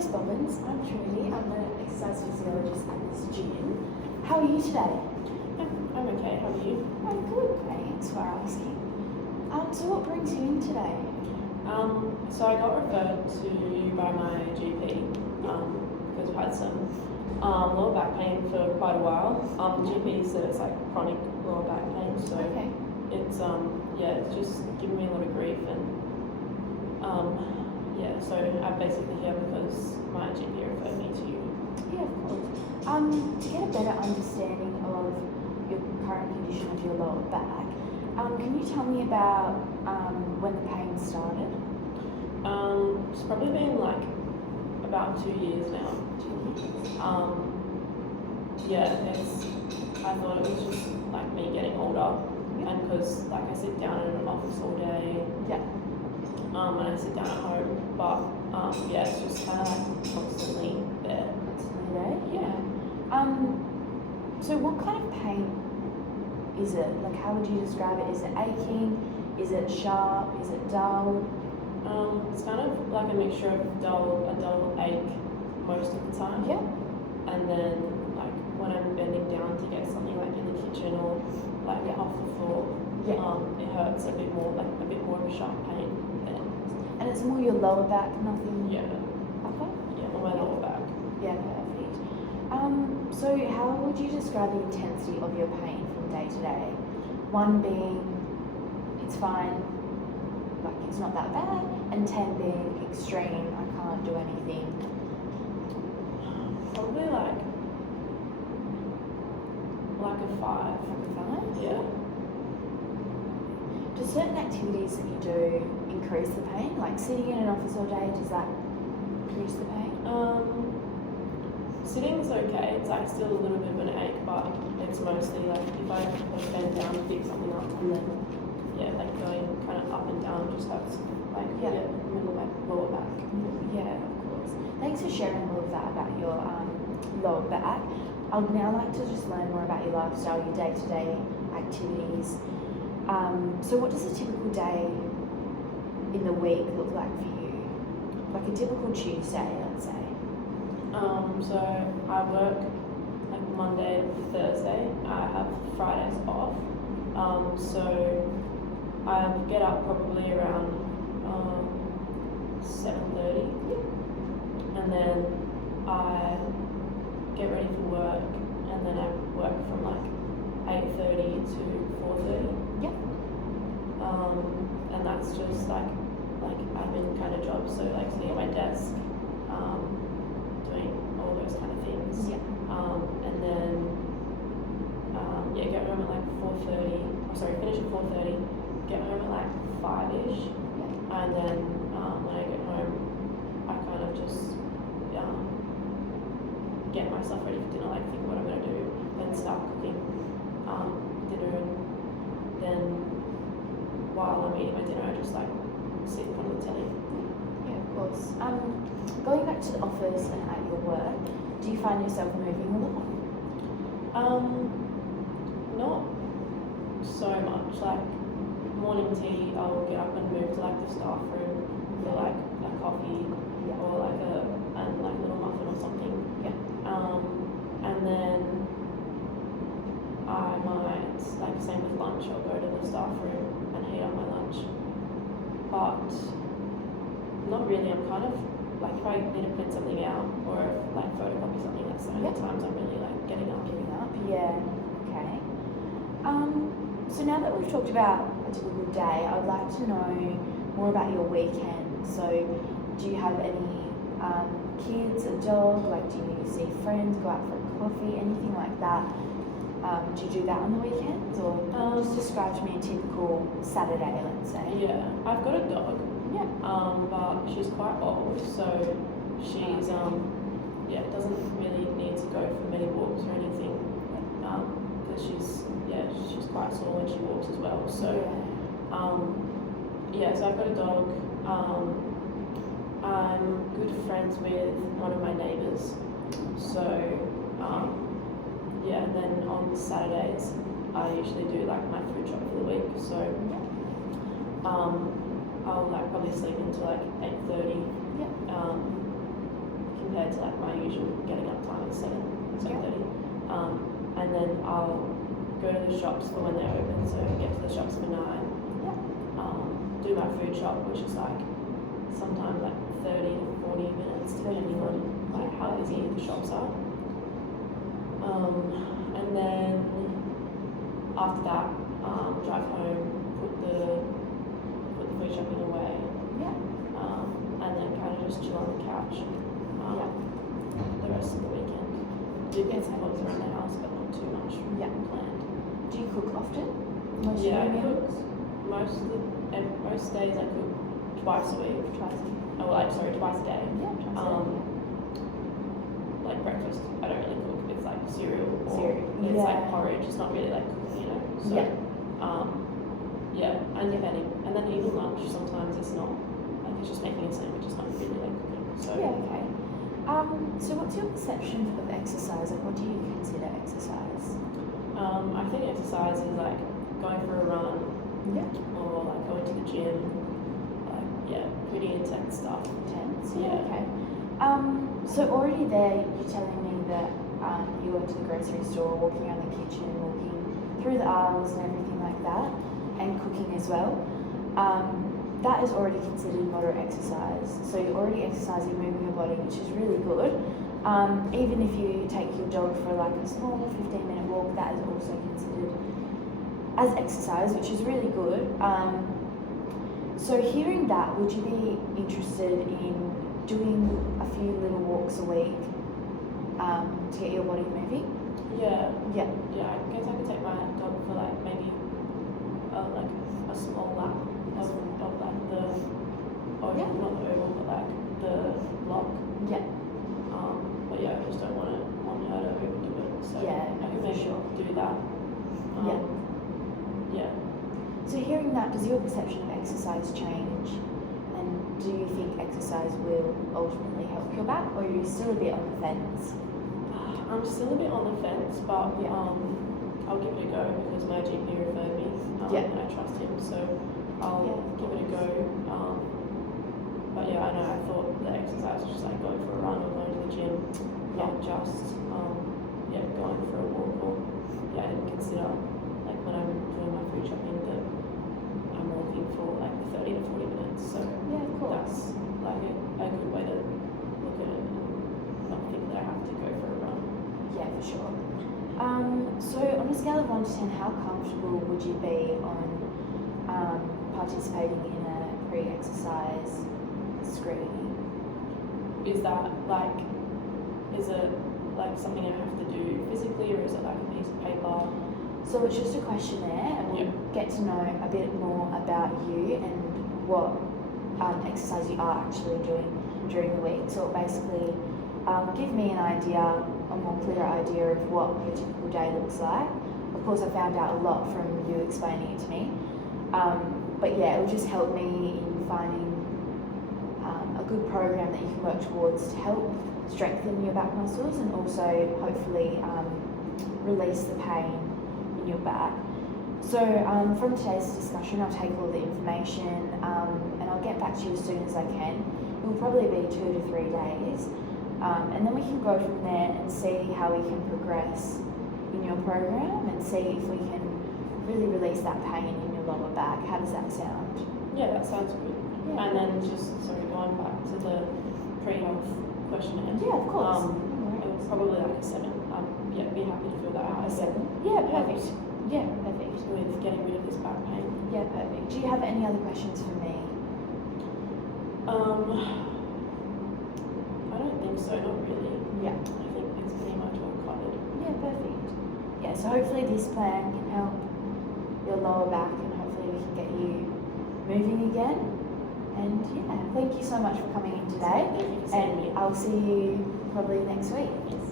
Miss Bobbins. I'm Trinity. I'm the exercise physiologist at this gym. How are you today? I'm okay, how are you? I'm good, thanks for asking. So what brings you in today? So I got referred to you by my GP because I've had some lower back pain for quite a while. The GP said it's like chronic lower back pain, so Okay. it's it's just giving me a lot of grief and so I'm basically here because my GP referred me to you. Yeah, of course. To get a better understanding of your current condition of your lower back, can you tell me about when the pain started? It's probably been like about 2 years now. 2 years. I thought it was just like me getting older, and because like I sit down in an office all day, Yeah. and I sit down at home, but it's just kind of like constantly there. Constantly there? Yeah. So what kind of pain is it? Like, how would you describe it? Is it aching? Is it sharp? Is it dull? It's kind of like a mixture of a dull ache most of the time. Yeah. And then like when I'm bending down to get something like in the kitchen or like off the floor, it hurts a bit more, like a bit more of a sharp pain then. And it's more your lower back, nothing? Yeah. Okay. Yeah, on my lower back. Yeah, perfect. So how would you describe the intensity of your pain from day to day? One being, it's fine, like it's not that bad, and 10 being extreme, I can't do anything. Probably like a 5. Like a 5? Yeah. Do certain activities that you do increase the pain? Like sitting in an office all day, does that increase the pain? Sitting's okay. It's like still a little bit of an ache, but it's mostly like if I bend down to pick something up, and then like going kind of up and down just hurts like middle like lower back. Yeah, of course. Thanks for sharing all of that about your lower back. I would now like to just learn more about your lifestyle, your day-to-day activities. So what does a typical day in the week look like for you? Like a typical Tuesday, let's say. So I work like Monday to Thursday. I have Fridays off. So I get up probably around 7:30, and then I get ready for work, and then I work from like 8:30 to 4:30. Yeah. And that's just like admin kind of jobs. So like sitting at my desk, doing all those kind of things. Yeah. And then get home at like 4:30. Finish at 4:30. Get home at like 5ish. Yeah. And then when I get home, I kind of just get myself ready for dinner, like think what I'm gonna do, then start cooking dinner, and then while I'm eating my dinner, I just like sit in front of the telly. Yeah, of course. Going back to the office and at your work, do you find yourself moving a lot? Not so much. Like morning tea, I'll get up and move to like the staff room for like a coffee or like a little muffin or something. Yeah. And then I might, like same with lunch, I'll go to the staff room and heat up my lunch. But not really. I'm kind of like if I need to print something out or like photocopy something, that's the only times I'm really like getting up. Yeah. Okay. So now that we've talked about a typical day, I'd like to know more about your weekend. So, do you have any kids, a dog? Like, do you see friends, go out for a coffee, anything like that? Do you do that on the weekends, or just describe to me a typical Saturday, let's say? Yeah, I've got a dog. Yeah. But she's quite old, so she's doesn't really need to go for many walks or anything. Because she's quite small when she walks as well. So so I've got a dog. I'm good friends with one of my neighbours. So and then on Saturdays I usually do like my food shop for the week. So I'll like probably sleep until like 8:30. compared to like my usual getting up time at 7:30. And then I'll go to the shops for when they're open, so get to the shops for 9. Yeah. Do my food shop, which is like sometimes like 30 to 40 minutes, depending on like how busy the shops are. And then after that, drive home, put the food shopping away, Yeah. and then kind of just chill on the couch the rest of the weekend. Do bits and bobs around the house, but not too much Yeah. planned. Do you cook often? Most Yeah, of I your cook meals? most days I cook twice a week. Twice a week. Oh, like sorry, twice a day. Yeah, twice a Um, day. Like breakfast, I don't really cook. It's like cereal or Cereal, it's yeah. like porridge. It's not really like cooking, you know. So, Yeah. yeah, and depending, and then even lunch sometimes it's not like it's just making a sandwich. It's not really like cooking. So Yeah, okay. So what's your perception of exercise? Like, what do you consider exercise? I think exercise is like going for a run Yeah. or like going to the gym. Like yeah, pretty intense stuff. Intense? Yeah. Okay. So already there, you're telling me that you went to the grocery store, walking around the kitchen, walking through the aisles and everything like that, and cooking as well. That is already considered moderate exercise. So you're already exercising, moving your body, which is really good. Even if you take your dog for like a small 15-minute walk, that is also considered as exercise, which is really good. So hearing that, would you be interested in doing a few little walks a week to get your body moving? Yeah. Yeah. Yeah, I guess I could take my dog for like maybe like a small lap of like the Yeah. not the oval, but like the block. Yeah. But yeah, I just don't want her to overdo it. So Yeah, I can for maybe sure. do that. Yeah. Yeah. So hearing that, does your perception of exercise change? And do you think exercise will ultimately help your back, or are you still a bit on the fence? I'm still a bit on the fence, but Yeah. I'll give it a go because my GP referred me, Yeah. and I trust him, so I'll Yeah. give it a go. But yeah, I know I thought the exercise was just like going for a run or going to the gym, not just going for a walk or I didn't consider like when I'm doing my food shopping that I'm walking for like 30 to 40 minutes. So Yeah, of course. that's like a good way to look at it and not think that I have to go for a run. Yeah, for sure. So on a scale of 1 to 10, how comfortable would you be on participating in a pre-exercise screening? Is that like, is it like something I have to do physically or is it like a piece of paper? So it's just a questionnaire, and we'll get to know a bit more about you and what exercise you are actually doing during the week. So it basically give me an idea, a more clear idea of what your typical day looks like. Of course, I found out a lot from you explaining it to me. But yeah, it will just help me in finding a good program that you can work towards to help strengthen your back muscles and also hopefully release the pain in your back. So from today's discussion, I'll take all the information and I'll get back to you as soon as I can. It will probably be 2 to 3 days. And then we can go from there and see how we can progress in your program and see if we can really release that pain in your lower back. How does that sound? Yeah, that sounds good. Yeah. And then just going back to the pre-health questionnaire. Yeah, of course. It was probably like a 7. Be happy to fill that out. A 7? Yeah, perfect. Yeah, perfect. With getting rid of this back pain. Yeah, perfect. Do you have any other questions for me? I don't think so, not really. Yeah. I think it's pretty much all covered. Yeah, perfect. Yeah, so hopefully this plan can help your lower back and hopefully we can get you moving again. And yeah, thank you so much for coming in today. Thank you for seeing me. And I'll see you probably next week. Yes.